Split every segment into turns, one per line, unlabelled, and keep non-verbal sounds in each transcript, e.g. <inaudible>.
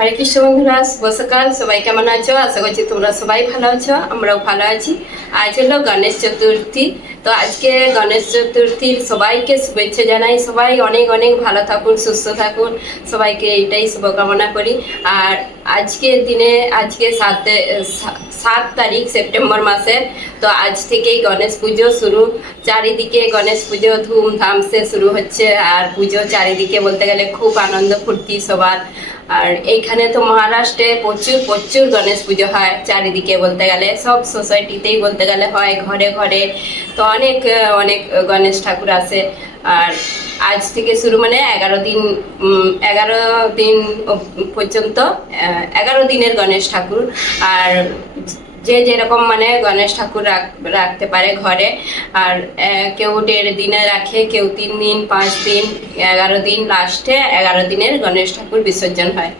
হরে কৃষ্ণ বন্ধুরা, শুভ সকাল। সবাই কেমন আছো? আশা করছি তোমরা সবাই ভালো আছো, আমরাও ভালো আছি। আজ হলো গণেশ চতুর্থী। তো আজকে গণেশ চতুর্থীর সবাইকে শুভেচ্ছা জানাই। সবাই অনেক অনেক ভালো থাকুন, সুস্থ থাকুন। সবাইকে এইটাই শুভকামনা করি। আর আজকের দিনে, আজকে সাত সাত তারিখ সেপ্টেম্বর মাসের। তো আজ থেকেই গণেশ পুজো শুরু। চারিদিকে গণেশ পুজো ধুমধাম সে শুরু হচ্ছে। আর পুজো চারিদিকে বলতে গেলে খুব আনন্দ ফুর্তি সবার। আর এইখানে তো মহারাষ্ট্রে প্রচুর প্রচুর গণেশ পুজো হয় চারিদিকে বলতে গেলে। সব সোসাইটিতেই বলতে গেলে হয়, ঘরে ঘরে। তো অনেক অনেক গণেশ ঠাকুর আছে। আর আজ থেকে শুরু মানে এগারো দিন এগারো দিন পর্যন্ত এগারো দিনের গণেশ ঠাকুর। আর যে যেরকম মানে গণেশ ঠাকুর রাখ- রাখতে পারে ঘরে, আর কেউ দেড় দিনে রাখে, কেউ তিন দিন, পাঁচ দিন, এগারো দিন লাস্টে এগারো দিনের গণেশ ঠাকুর বিসর্জন হয়।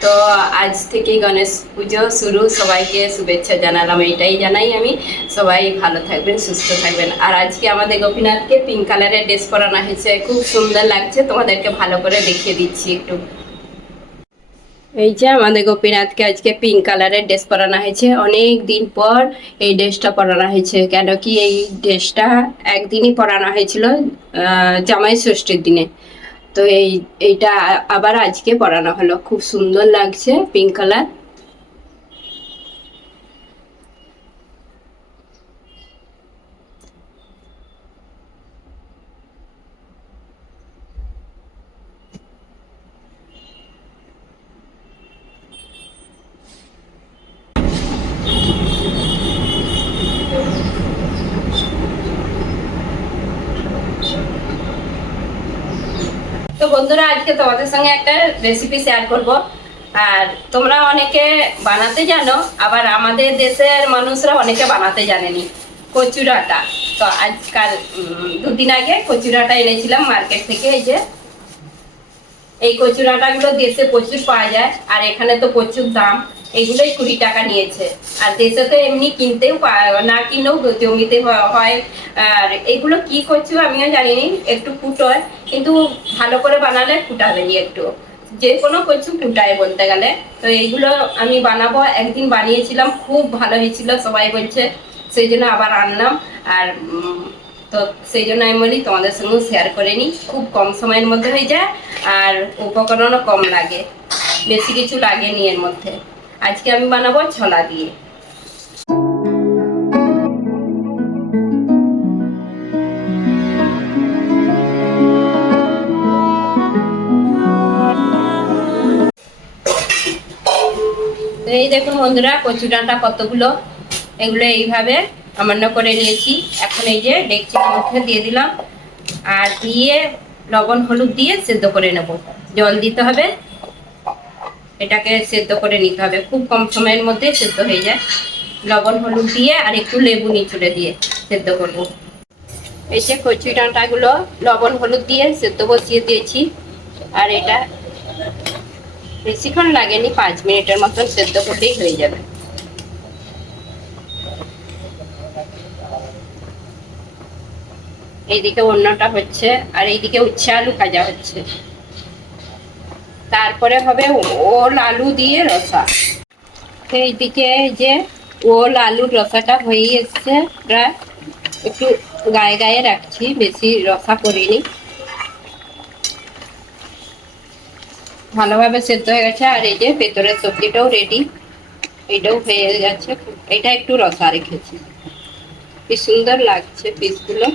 তো আজ থেকেই গণেশ পুজো শুরু, সবাইকে শুভেচ্ছা জানালাম, এইটাই জানাই আমি। সবাই ভালো থাকবেন, সুস্থ থাকবেন। আর আজকে আমাদের গোপীনাথকে পিঙ্ক কালারের ড্রেস পরানো হয়েছে, খুব সুন্দর লাগছে, তোমাদেরকে ভালো করে দেখিয়ে দিচ্ছি একটু। এই যে আমাদের গোপীনাথকে আজকে পিঙ্ক কালারের ড্রেস পরানো হয়েছে। অনেক দিন পর এই ড্রেসটা পরানো হয়েছে। কেন কি এই ড্রেসটা একদিনই পরানো হয়েছিল জামাই ষষ্ঠীর দিনে। তো এই, এইটা আবার আজকে পরানো হলো। খুব সুন্দর লাগছে পিঙ্ক কালার তো বন্ধুরা, আজকে তোমাদের সঙ্গে একটা রেসিপি শেয়ার করব। আর তোমরা অনেকে বানাতে জানো, আবার আমাদের দেশের মানুষরা অনেকে বানাতে জানেনি কচুরাটা তো আজকাল দুদিন আগে কচুরাটা এনেছিলাম মার্কেট থেকে, এই যে। এই কচুরাটাগুলো দেশে প্রচুর পাওয়া যায়, আর এখানে তো প্রচুর দাম। এগুলোই কুড়ি টাকা নিয়েছে। আর দেশে তো এমনি কিনতেও না কিনেও জমিতে হয়। আর এগুলো কি কচু আমিও জানি নি একটু ফুটোয় কিন্তু ভালো করে বানালে ফুটাবে নি একটু। যে কোনো কচু ফুটায় বলতে গেলে। তো এইগুলো আমি বানাবো। একদিন বানিয়েছিলাম, খুব ভালো হয়েছিল, সবাই বলছে। সেই জন্য আবার আনলাম। আর তো সেই জন্য আমি বলি তোমাদের সঙ্গে শেয়ার করে নিই। খুব কম সময়ের মধ্যে হয়ে যায়। আর উপকরণও কম লাগে। বেশি কিছু লাগেনি এর মধ্যে। আজকে আমি বানাবো ছোলা দিয়ে। এই দেখুন বন্ধুরা, কচু ডাঁটা কতগুলো? এগুলো এইভাবে সামান্য করে নিয়েছি। এখন এই যে ডেকচির মধ্যে দিয়ে দিলাম। আর দিয়ে লবণ হলুদ দিয়ে সেদ্ধ করে নেব। জল দিতে হবে। এটাকে সেদ্ধ করে নিতে হবে। খুব কম সময়ের মধ্যে সেদ্ধ হয়ে যায়। লবণ, হলুদ দিয়ে আর একটু লেবু নিচুড়ে দিয়ে সেদ্ধ করব। এই যে কচি ডাঁটাগুলো, লবণ, হলুদ দিয়ে সেদ্ধ বসিয়ে দিয়েছি। আর এটা বেশিক্ষণ লাগেনি, পাঁচ মিনিটের মতন সেদ্ধ করলেই হয়ে যাবে। এইদিকে অন্যটা হচ্ছে, আর এইদিকে উচ্ছে আলু ভাজা হচ্ছে। তারপরে হবে ওল আলু দিয়ে রসা। এইদিকে এই যে ওল আলুর রসাটা হয়ে এসছে, প্রায় একটু গায়ে গায়ে রাখছি, বেশি রসা করিনি। ভালোভাবে সেদ্ধ হয়ে গেছে, আর এই যে ভেতরের সবজিটাও রেডি এটাও হয়ে গেছে, এটা একটু রসা রেখেছি। কি সুন্দর লাগছে পিসগুলো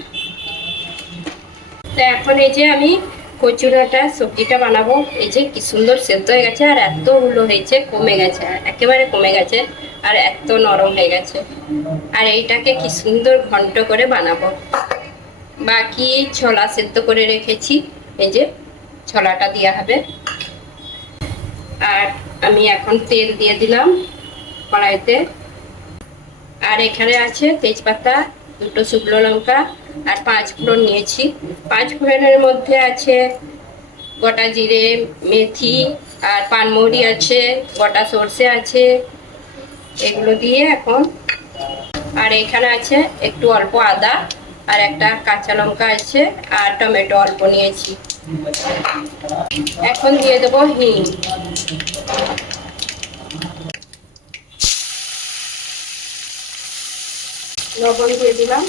তো এখন এই যে আমি কচুরাটা সবজিটা বানাবো। এই যে কি সুন্দর সেদ্ধ হয়ে গেছে আর এতগুলো হয়েছে, কমে গেছে, একেবারে কমে গেছে আর এত নরম হয়ে গেছে। আর এইটাকে কি সুন্দর ঘন্ট করে বানাবো। বাকি ছোলা সেদ্ধ করে রেখেছি, এই যে ছোলাটা দেওয়া হবে। আর আমি এখন তেল দিয়ে দিলাম কড়াইতে। আর এখানে আছে তেজপাতা, দুটো শুকনো লঙ্কা আর পাঁচ ফোড়ন নিয়েছি। পাঁচ ফোড়নের মধ্যে আছে গোটা জিরে, মেথি আর পানমৌরি আছে, গোটা সর্ষে আছে, এগুলো দিয়ে এখন আর এখানে আছে একটু অল্প আদা আর একটা কাঁচা লঙ্কা আছে আর টমেটো অল্প নিয়েছি। এখন দিয়ে দেবো হিং। লবণ দিয়ে দিলাম।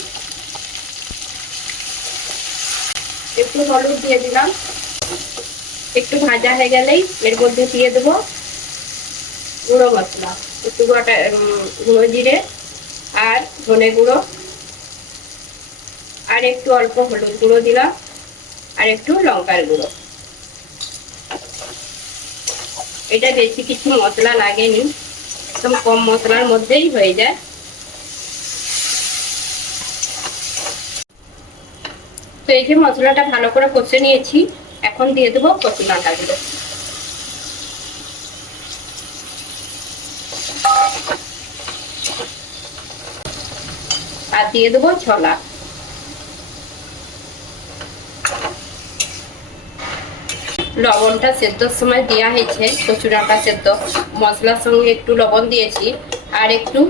একটু হলুদ দিয়ে দিলাম। একটু ভাজা হয়ে গেলেই এর মধ্যে দিয়ে দেবো গুঁড়ো মশলা, একটু গোটা গুঁড়ো জিরে আর ধনে গুঁড়ো। আর একটু অল্প হলুদ গুঁড়ো দিলাম আর একটু লঙ্কার গুঁড়ো। এটা বেশি কিছু মশলা লাগেনি, একদম কম মশলার মধ্যেই হয়ে যায়। তো এই যে মশলাটা ভালো করে কষে নিয়েছি, এখন দিয়ে দেবো কচু ডাঁটাগুলো আর দিয়ে দেবো ছোলা। লবণটা সেদ্ধর সময় দেওয়া হয়েছে কচু ডাঁটা সেদ্ধ। মশলার সঙ্গে একটু লবণ দিয়েছি, আর একটু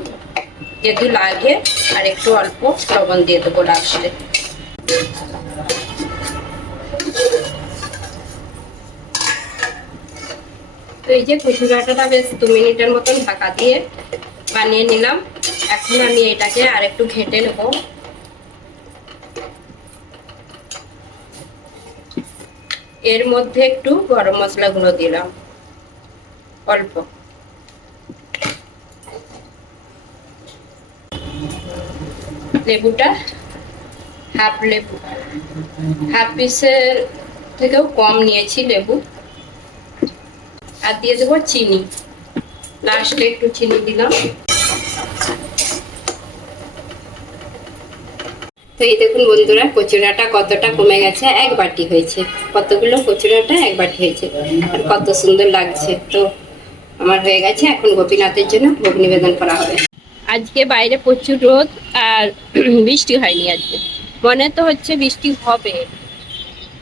যেহেতু লাগে, আর একটু অল্প লবণ দিয়ে দেবো লাস্টে তো এই যে কচু ডাঁটাটা বেশ দু মিনিটের মতন ঢাকা দিয়ে বানিয়ে নিলাম। এখন আমি এটাকে আর একটু ঘেটে নেব। এর মধ্যে একটু গরম মশলা গুঁড়ো দিলাম। অল্প। লেবুটা হাফ লেবু। হাফ পিসের থেকেও কম নিয়েছি লেবু। আর দিয়ে দেবো চিনি। লাস্টে একটু চিনি দিলাম। তো এই দেখুন বন্ধুরা কচুরাটা কতটা কমে গেছে? এক বাটি হয়েছে। কতগুলো কচুরাটা এক বাটি হয়েছে। আর কত সুন্দর লাগছে। তো আমার হয়ে গেছে। এখন গোপীনাথের জন্য ভোগ নিবেদন করা হবে। আজকে বাইরে প্রচুর রোদ আর <clears throat> বৃষ্টি হয়নি আজকে। মনে তো হচ্ছে বৃষ্টি হবে।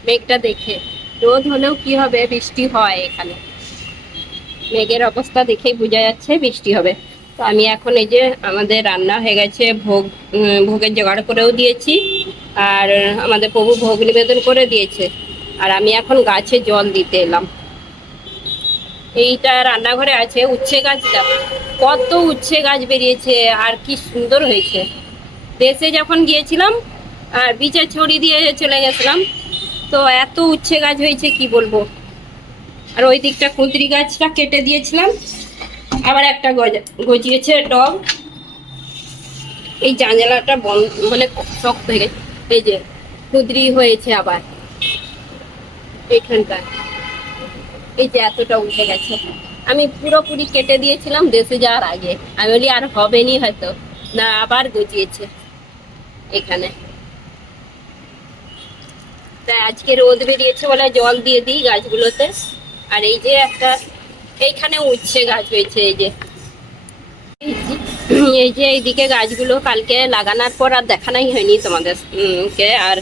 মেঘটা দেখে। রোদ হলেও কি হবে? বৃষ্টি হয় এখানে। মেঘের অবস্থা দেখেই বোঝা যাচ্ছে বৃষ্টি হবে। তো আমি এখন এই যে আমাদের রান্না হয়ে গেছে, ভোগ ভোগের জোগাড় করেও দিয়েছি, আর আমাদের প্রভু ভোগ নিবেদন করে দিয়েছে। আর আমি এখন গাছে জল দিতে এলাম। এইটা রান্নাঘরে আছে উচ্ছে গাছটা। কত উচ্ছে গাছ বেরিয়েছে, আর কি সুন্দর হয়েছে। দেশে যখন গিয়েছিলাম, আর বিচে ছড়ি দিয়ে চলে গেছিলাম, তো এত উচ্ছে গাছ হয়েছে, কি বলব? আর ওই দিকটা কুঁদরি গাছটা কেটে দিয়েছিলাম। আবার একটা গজা গজিয়েছে টব। এই জানালাটা বন্ধ মানে শক্ত হয়ে গেছে। এই যে কুঁদরি হয়েছে আবার। এইখানটায়। এই যে এতটা উঠে গেছে। আমি পুরোপুরি কেটে দিয়েছিলাম, দেশে যাওয়ার আগে। আমি বলি, আর হবে নি হয়তো। না, আবার গজিয়েছে এখানে। তাই আজকে রোদ বেরিয়েছে বলে জল দিয়ে দিই গাছগুলোতে। আর এই যে একটা এইখানে উচ্ছে গাছ হয়েছে, এই যে। এই যে- এইদিকে গাছগুলো কালকে লাগানোর পর আর দেখানোই হয়নি তোমাদের কে আর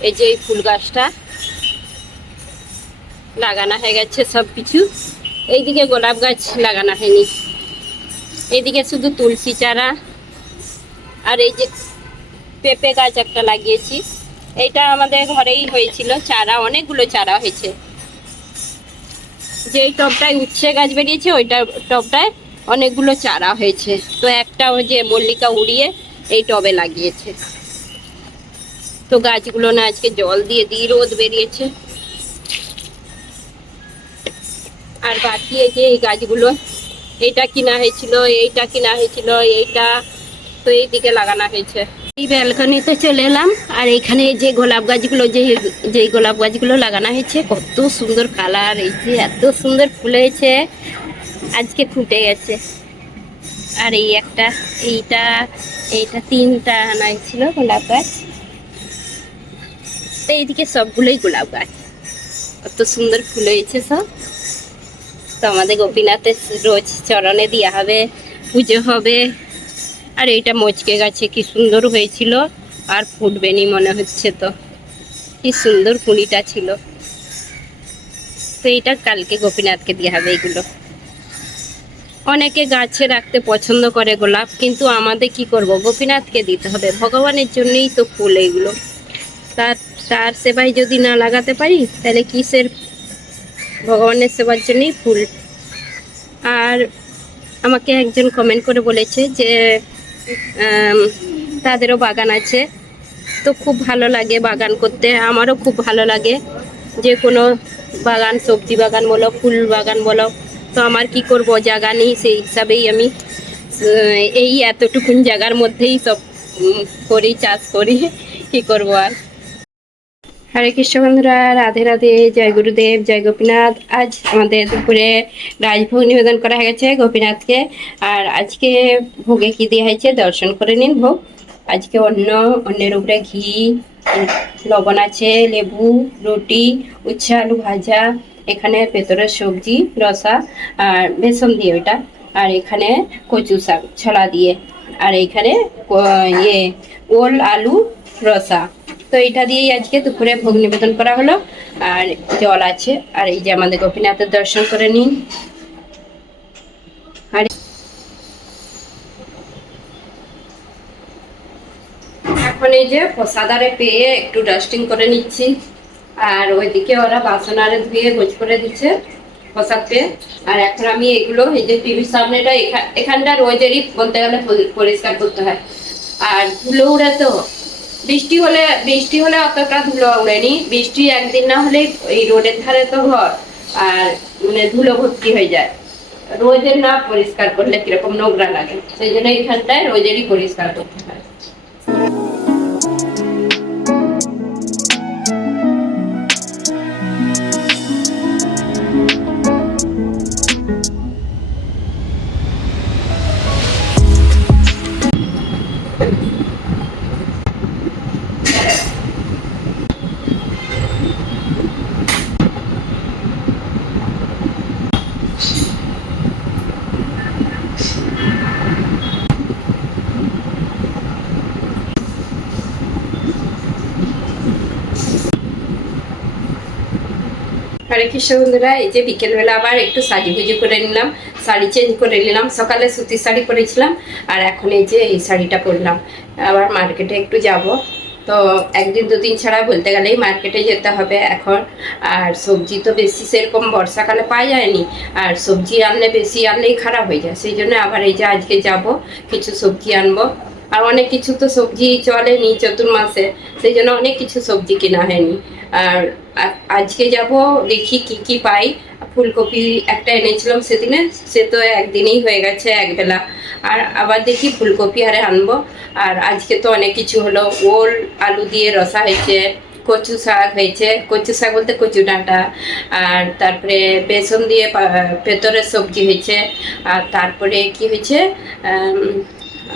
এই যে এই ফুল গাছটা লাগানো হয়ে গেছে সব কিছু এইদিকে গোলাপ গাছ লাগানো হয়নি। এইদিকে শুধু তুলসী চারা। আর এই যে পেঁপে গাছ একটা লাগিয়েছি। এইটা আমাদের ঘরেই হয়েছিল, চারা, অনেকগুলো চারা হয়েছে। যেই টবটায় উচ্ছে গাছ বেরিয়েছে, ওইটা টবটায় অনেকগুলো চারা হয়েছে। তো একটা ওই যে মল্লিকা উড়িয়ে এই টবে লাগিয়েছে। তো গাছগুলো না আজকে জল দিয়ে দিই রোদ বেরিয়েছে। আর বাকি এই যে এই গাছগুলো, এইটা কিনা হয়েছিল, এইটা কিনা হয়েছিল, এইটা তো এইদিকে লাগানো হয়েছে। এই ব্যালকনিতে চলে এলাম, আর এখানে যে গোলাপ গাছগুলো, যে যেই গোলাপ গাছগুলো লাগানো হয়েছে, কত সুন্দর কালার, এই যে এত সুন্দর ফুল হয়েছে, আজকে ফুটে গেছে। আর এই একটা, এইটা এইটা তিনটা আনা হয়েছিল গোলাপ গাছ। তো এইদিকে সবগুলোই গোলাপ গাছ। কত সুন্দর ফুল হয়েছে সব। তো আমাদের গোপীনাথের রোজ চরণে দেওয়া হবে, পুজো হবে। আর এইটা মচকে গেছে, কি সুন্দর হয়েছিল। আর ফুটবেনি মনে হচ্ছে তো। কি সুন্দর কুড়িটা ছিল। তো এইটা কালকে গোপীনাথকে দেওয়া হবে এইগুলো। অনেকে গাছে রাখতে পছন্দ করে গোলাপ, কিন্তু আমাদের কি করব? গোপীনাথকে দিতে হবে। ভগবানের জন্যই তো ফুল এইগুলো। তার তার সেবায় যদি না লাগাতে পারি, তাহলে কিসের? ভগবানের সেবার জন্যই ফুল। আর আমাকে একজন কমেন্ট করে বলেছে যে তাদেরও বাগান আছে। তো খুব ভালো লাগে বাগান করতে। আমারও খুব ভালো লাগে যে কোনো বাগান, সবজি বাগান বলো, ফুল বাগান বলো। তো আমার কি করব? জায়গা নেই, সেই হিসাবেই আমি এই এতটুকুন জায়গার মধ্যেই সব করি, চাষ করি। কি করব আর? হরে কৃষ্ণ বন্ধুরা, রাধে রাধে, জয় গুরুদেব, জয় গোপীনাথ। আজ আমাদের দুপুরে রাজভোগ নিবেদন করা হয়ে গেছে গোপীনাথকে। আর আজকে ভোগে কি দেওয়া হয়েছে দর্শন করে নিন ভোগ। আজকে অন্য অন্যের উপরে ঘি, লবণ আছে, লেবু, রুটি, উচ্ছে, আলু ভাজা, এখানে ভেতরের সবজি, রসা আর বেসন দিয়ে ওটা আর এখানে কচু শাক, ছলা দিয়ে। আর এখানে ইয়ে ওল, আলু, রসা। তো এটা দিয়েই আজকে দুপুরে ভোগ নিবেদন করা হলো। আর জল আছে। আর এই যে আমাদের গোপীনাথের দর্শন করে নিন। আর এখন এই যে প্রসাদারে পেয়ে একটু ডাস্টিং করে নিচ্ছি। আর ওইদিকে ওরা বাসন আরে ধুয়ে গোছ করে দিচ্ছে প্রসাদ পেয়ে। আর এখন আমি এগুলো এই যে টিভির সামনেটা এখা- এখানটা রোজেরই বলতে গেলে পরি- পরিষ্কার করতে হয়। আর ধুলো উড়ে তো। বৃষ্টি হলে বৃষ্টি হলে অতটা ধুলো উড়েনি বৃষ্টি একদিন না হলে এই রোডের ধারে তো ঘর, আর মানে ধুলো ভর্তি হয়ে যায়। রোজের না পরিষ্কার করলে কীরকম নোংরা লাগে? সেই জন্য এইখানটায় রোজেরই পরিষ্কার করতে হয়। হরে বন্ধুরা, এই যে বিকেলবেলা আবার একটু সাজুগুজু করে নিলাম, শাড়ি চেঞ্জ করে নিলাম, সকালে সুতির শাড়ি পরেছিলাম, আর এখন এই যে এই শাড়িটা পরলাম। আবার মার্কেটে একটু যাব, তো একদিন দুদিন ছাড়া বলতে গেলেই মার্কেটে যেতে হবে এখন। আর সবজি তো বেশি সেরকম বর্ষাকালে পাওয়া যায়নি, আর সবজি আনলে বেশি আনলেই খারাপ হয়ে যায়, সেই জন্য আবার এই যে আজকে যাব, কিছু সবজি আনব। আর অনেক কিছু তো সবজি চলেনি চতুর্মাসে সেই জন্য অনেক কিছু সবজি কেনা হয়নি। আর আজকে যাব, দেখি কি কি পাই। ফুলকপি একটা এনেছিলাম সেদিনে, সে তো একদিনেই হয়ে গেছে একবেলা। আর আবার দেখি ফুলকপি আরে আনব। আর আজকে তো অনেক কিছু হলো, ওল, আলু দিয়ে রসা হয়েছে, কচু শাক হয়েছে, কচু শাক বলতে কচু ডাঁটা। আর তারপরে বেসন দিয়ে পা- ভেতরের সবজি হয়েছে। আর তারপরে কি হয়েছে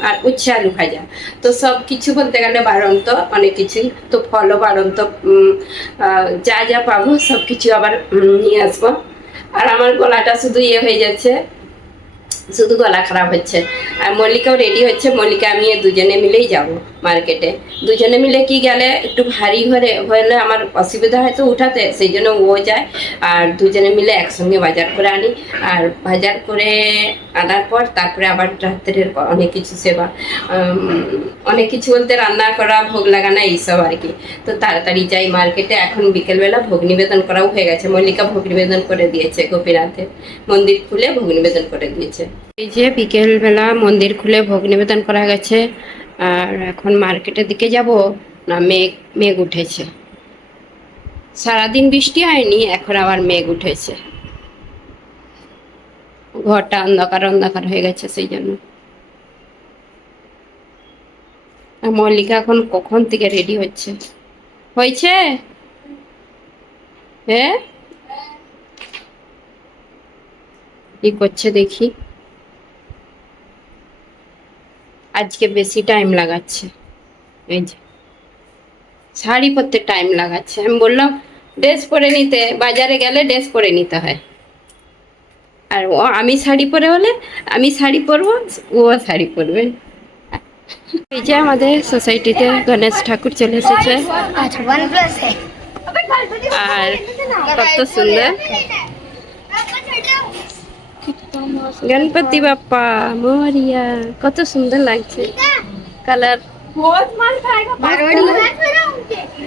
আর উচ্ছে আলু ভাজা। তো সব কিছু বলতে গেলে বাড়ন্ত, অনেক কিছুই তো ফলও বাড়ন্ত যা যা পাবো সব কিছু আবার নিয়ে আসব। আর আমার গলাটা শুধু ইয়ে হয়ে যাচ্ছে, শুধু গলা খারাপ হচ্ছে। আর মল্লিকাও রেডি হচ্ছে, মল্লিকা আমি দুজনে মিলেই যাব। মার্কেটে। দুজনে মিলে কি গেলে? একটু ভারী ঘরে হলে আমার অসুবিধা হয়তো উঠাতে, সেই জন্য ও যায়। আর দুজনে মিলে একসঙ্গে বাজার করে আনি। আর বাজার করে আনার পর তারপরে আবার রাত্রের অনেক কিছু সেবা অনেক কিছু বলতে রান্না করা, ভোগ লাগানো, এইসব আর কি। তো তাড়াতাড়ি যাই মার্কেটে। এখন বিকেলবেলা ভোগ নিবেদন করাও হয়ে গেছে। মল্লিকা ভোগ নিবেদন করে দিয়েছে গোপীনাথের মন্দির খুলে ভোগ নিবেদন করে দিয়েছে। এই যে বিকেলবেলা মন্দির খুলে ভোগ নিবেদন করা গেছে। আর এখন মার্কেটের দিকে যাব, না মেঘ মেঘ উঠেছে। সারাদিন বৃষ্টি হয়নি, এখন আবার মেঘ উঠেছে। ঘরটা অন্ধকার অন্ধকার হয়ে গেছে সেই জন্য। মল্লিকা এখন কখন থেকে রেডি হচ্ছে? হয়েছে? হ্যাঁ? কি করছে দেখি। আজকে বেশি টাইম লাগাচ্ছে। এই যে শাড়ি পরতে টাইম লাগাচ্ছে। আমি বললাম ড্রেস পরে নিতে বাজারে গেলে ড্রেস পরে নিতে হয়। আর ও আমি শাড়ি পরে হলে আমি শাড়ি পরবো ও শাড়ি পরবে। এই যে আমাদের সোসাইটিতে গণেশ ঠাকুর চলে এসেছে।
আচ্ছা,
আর কত সুন্দর। গণপতি বাপ্পা মোরিয়া কত সুন্দর লাগছে কালার
मारवाड़ी हो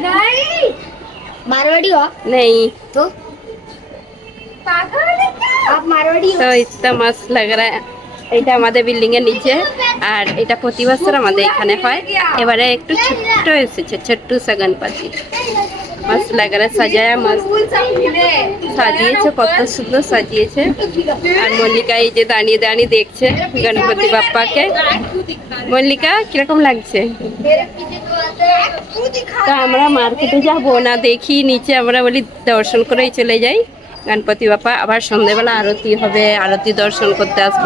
नहीं मारवाड़ी हो
নেই
तो आप मारवाड़ी
तो
हो
इतना मस्त लग रहा है এটা আমাদের বিল্ডিং এর নিচে আর এটা প্রতি বছর আমাদের এখানে হয় এবারে একটু ছোট্ট এসেছে ছোট্ট সা মস্ত রা সাজায়া মস্ত সাজিয়েছে কত সুন্দর সাজিয়েছে আর মল্লিকা এই যে দাঁড়িয়ে দাঁড়িয়ে দেখছে গণপতি বাপ্পাকে মল্লিকা কীরকম লাগছে তো আমরা মার্কেটে যাব না দেখি নিচে আমরা বলি দর্শন করেই চলে যাই গণপতি বাপ্পা আবার সন্ধেবেলা আরতি হবে আরতি দর্শন করতে আসব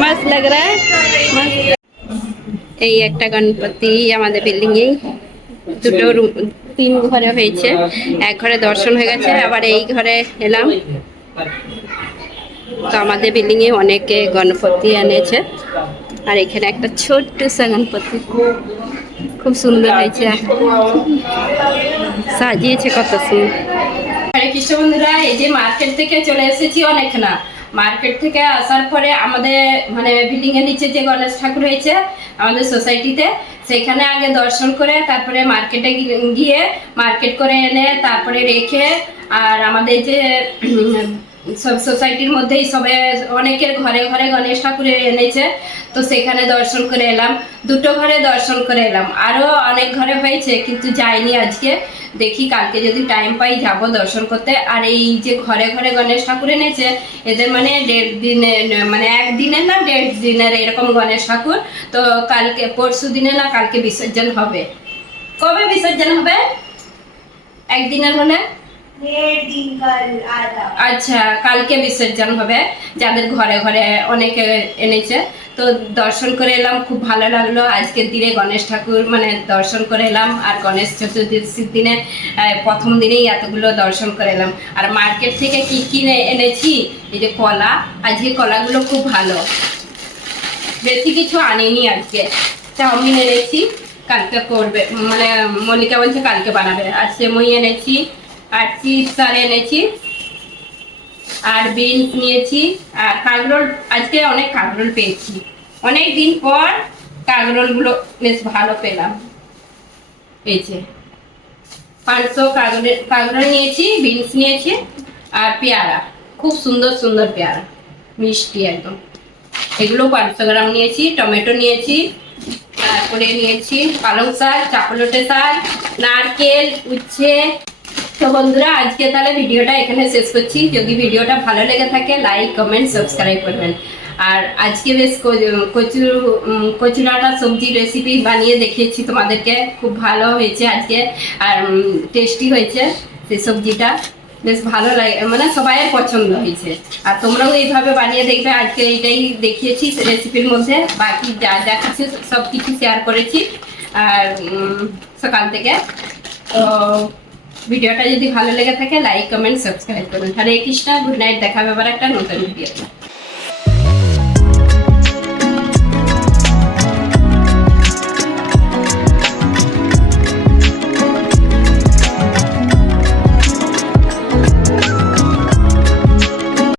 मस्त लग रहा है मस्त এই একটা গণপতি আমাদের বিল্ডিং এই দুটো রুম তিন ঘরে হয়েছে এক ঘরে দর্শন হয়ে গেছে আবার এই ঘরে এলাম তো আমাদের বিল্ডিং এ অনেকে গণপতি এনেছে আর এখানে একটা ছোট্ট সা গণপতি খুব সুন্দর হয়েছে সাজিয়েছে কত সুন্দর। হরে কৃষ্ণ বন্ধুরা, এই যে মার্কেট থেকে চলে এসেছি অনেক না মার্কেট থেকে আসার পরে আমাদের মানে বিল্ডিং এর নিচে যে গণেশ ঠাকুর হয়েছে, আমাদের সোসাইটিতে সেখানে আগে দর্শন করে, তারপরে মার্কেটে গিয়ে মার্কেট করে এনে, তারপরে রেখে, আর আমাদের যে সোসাইটির মধ্যেই সবে অনেকের ঘরে ঘরে গণেশ ঠাকুরের এনেছে, তো সেখানে দর্শন করে এলাম। দুটো ঘরে দর্শন করে এলাম। আরও অনেক ঘরে হয়েছে, কিন্তু যাইনি আজকে। দেখি কালকে যদি টাইম পাই যাব দর্শন করতে। আর এই যে ঘরে ঘরে গণেশ ঠাকুর এনেছে, এদের মানে দেড় দিনের মানে একদিনের না দেড় দিনের এরকম গণেশ ঠাকুর, তো কালকে, পরশু দিনে না কালকে বিসর্জন হবে। কবে বিসর্জন হবে? একদিনের হলে আচ্ছা কালকে বিসর্জন হবে, যাদের ঘরে ঘরে অনেকে এনেছে। তো দর্শন করে এলাম, খুব ভালো লাগল। আজকের দিনে গণেশ ঠাকুর মানে দর্শন করে এলাম, আর গণেশ চতুর্দশীর দিনে প্রথম দিনেই এতগুলো দর্শন করে এলাম। আর মার্কেট থেকে কি কিনে এনেছি? এই যে কলা, আজকে কলাগুলো খুব ভালো। বেশি কিছু আনিনি আজকে। চাউমিন এনেছি, কালকে করবে মানে মল্লিকা বলছে কালকে বানাবে। আর সেমই এনেছি আর চিপস আর এনেছি। আর বিনস নিয়েছি। আর কাগরোল, আজকে অনেক কাগরোল পেয়েছি। অনেক দিন পর কাগরোলগুলো বেশ ভালো পেলাম। পেয়েছে পাঁচশো কাগরের কাগরোল নিয়েছি, বিনস নিয়েছি আর পেয়ারা। খুব সুন্দর সুন্দর পেয়ারা। মিষ্টি একদম। এগুলো পাঁচশো গ্রাম নিয়েছি, টমেটো নিয়েছি, তারপরে নিয়েছি পালং শাক, চাপলোটে শাক, নারকেল, উচ্ছে তো বন্ধুরা, আজকে তাহলে ভিডিওটা এখানে শেষ করছি। যদি ভিডিওটা ভালো লেগে থাকে লাইক কমেন্ট সাবস্ক্রাইব করবেন। আর আজকে বেশ কচু- কচুরাটা সবজি রেসিপি বানিয়ে দেখিয়েছি তোমাদেরকে। খুব ভালো হয়েছে আজকে, আর টেস্টি হয়েছে সেই সবজিটা। বেশ ভালো লাগে মানে সবাইয়ের পছন্দ হয়েছে। আর তোমরাও এইভাবে বানিয়ে দেখবে। আজকে এইটাই দেখিয়েছি রেসিপির মধ্যে। বাকি যা যা কিছু সব কিছু শেয়ার করেছি। আর সকাল থেকে। তো ভিডিওটা যদি ভালো লেগে থাকে লাইক কমেন্ট সাবস্ক্রাইব করুন। হরে কৃষ্ণ গুড নাইট দেখাবে আবার একটা নতুন ভিডিও